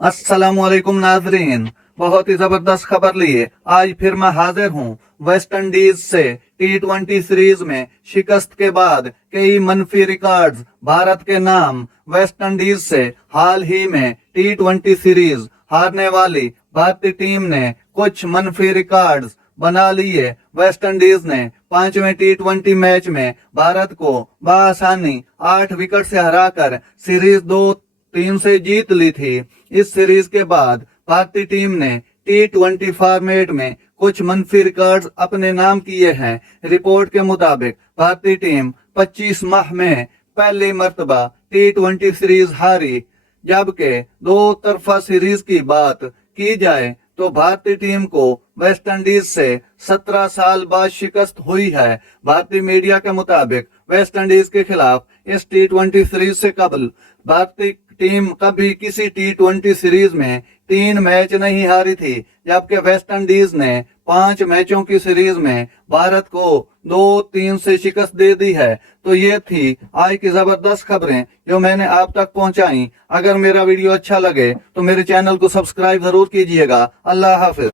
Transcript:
अस्सलामुअलैकुम नाजरीन, बहुत ही जबरदस्त खबर लिए आज फिर मैं हाजिर हूँ। वेस्ट इंडीज से T20 सीरीज में शिकस्त के बाद कई मनफी रिकॉर्ड्स भारत के नाम। वेस्ट इंडीज से हाल ही में T20 सीरीज हारने वाली भारतीय टीम ने कुछ मनफी रिकॉर्ड्स बना लिए। वेस्ट इंडीज ने 5वें T20 मैच में भारत को बआसानी 8 विकेट से हराकर सीरीज 2-3 से जीत ली थी। इस सीरीज के बाद भारतीय टीम ने T20 फॉर्मेट में कुछ मनफी रिकॉर्ड्स अपने नाम किए हैं। रिपोर्ट के मुताबिक भारतीय टीम 25 माह में पहली मर्तबा T20 सीरीज हारी, जबकि दो तरफा सीरीज की बात की जाए तो भारतीय टीम को वेस्ट इंडीज से 17 साल बाद शिकस्त हुई है। भारतीय मीडिया के मुताबिक वेस्ट इंडीज के खिलाफ इस T20 सीरीज से कबल भारतीय टीम कभी किसी T20 सीरीज में 3 मैच नहीं हारी थी, जबकि वेस्ट इंडीज ने 5 मैचों की सीरीज में भारत को 2-3 से शिकस्त दे दी है। तो ये थी आज की जबरदस्त खबरें जो मैंने आप तक पहुंचाई। अगर मेरा वीडियो अच्छा लगे तो मेरे चैनल को सब्सक्राइब जरूर कीजिएगा। अल्लाह हाफिज।